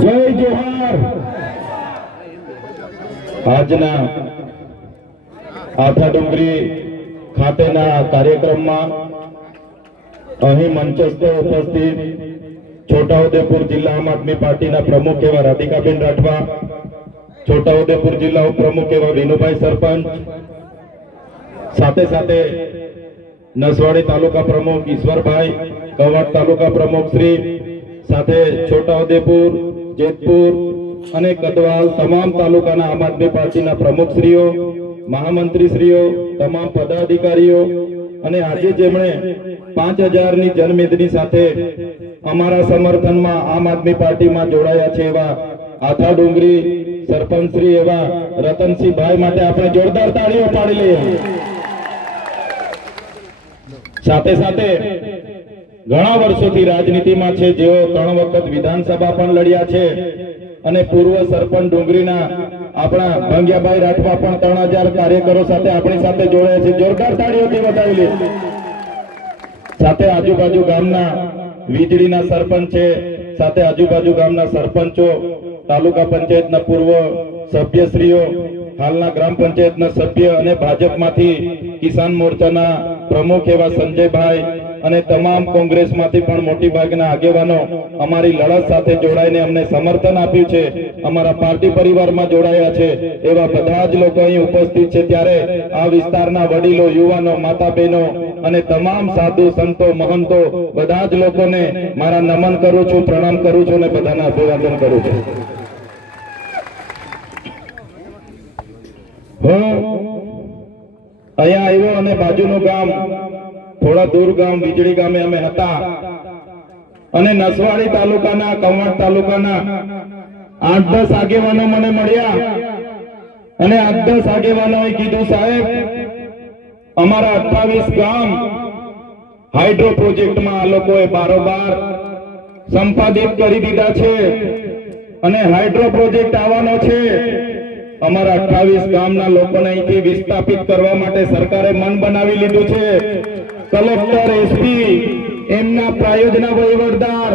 જય જોહાર। આજના આથા ડુંગરી ખાતેના કાર્યક્રમમાં અહીં મંચસ્થ ઉપસ્થિત છોટાઉદેપુર જિલ્લા આમ આદમી પાર્ટીના પ્રમુખ એવા રાધિકાબેન રાઠવા, છોટાઉદેપુર જિલ્લા ઉપપ્રમુખ એવા વિનુભાઈ સરપંચ, સાથે સાથે નસવાડી તાલુકા પ્રમુખ ઈશ્વરભાઈ, કવાંટ તાલુકા પ્રમુખ શ્રી, સાથે છોટાઉદેપુર, જેતપુર અને કદવાલ તમામ તાલુકાના આમ આદમી પાર્ટીના પ્રમુખશ્રીઓ, મહામંત્રીશ્રીઓ, તમામ પદાધિકારીઓ અને આજે જેમણે 5000ની જનમેદની સાથે અમારા સમર્થનમાં આમ આદમી પાર્ટીમાં જોડાયા છે એવા આથા ડુંગરી સરપંચ શ્રી એવા રતનસિંહભાઈ માટે આપણે જોરદાર તાળીઓ પાડી લઈએ। સાથે સાથે ઘણા વર્ષોથી રાજનીતિમાં છે, જેઓ 3 વખત વિધાનસભા પણ લડ્યા છે અને પૂર્વ સરપંચ ડુંગરીના આપણા ભંગ્યાભાઈ રાઠવા પણ 3000 કાર્યકરો સાથે આપણી સાથે જોડાયા છે। જોરદાર તાળીઓથી વધાવી લે। સાથે આજુબાજુ ગામના વીજળીના સરપંચ છે, સાથે આજુબાજુ ગામના સરપંચો, તાલુકા પંચાયતના પૂર્વ સભ્યશ્રીઓ, હાલના ગ્રામ પંચાયતના સભ્ય અને ભાજપમાંથી કિસાન મોરચાના પ્રમુખ એવા સંજયભાઈ અને તમામ કોંગ્રેસમાંથી પણ મોટી ભાગના આગેવાનો અમારી લડત સાથે જોડાઈને અમને સમર્થન આપ્યું છે, અમારા પાર્ટી પરિવારમાં જોડાયા છે એવા બધા જ લોકો અહીં ઉપસ્થિત છે। ત્યારે આ વિસ્તારના વડીલો, યુવાનો, માતા બહેનો અને તમામ સાધુ સંતો, મહંતો બધા જ લોકોને મારા નમન કરું છું, પ્રણામ કરું છું અને બધાને અભિવાદન કરું છું। હું અહીંયા આવ્યો અને બાજુનું ગામ, થોડા દૂર ગામ વીજળી ગામે અમે હતા અને નસવાડી તાલુકાના, કવાંટ તાલુકાના 8-10 આગેવાનો મને મળ્યા અને 8-10 આગેવાનોએ કીધું, સાહેબ અમારા 28 ગામ હાઇડ્રો પ્રોજેક્ટમાં આ લોકોએ બારોબાર સંપાદિત કરી દીધા છે અને હાઇડ્રો પ્રોજેક્ટ આવવાનો છે। અમારા 28 ગામના લોકોને અહીંથી વિસ્થાપિત કરવા માટે સરકારે મન બનાવી લીધું છે। કલેક્ટર, એસપી, એમના પ્રાયોજના વહીવટદાર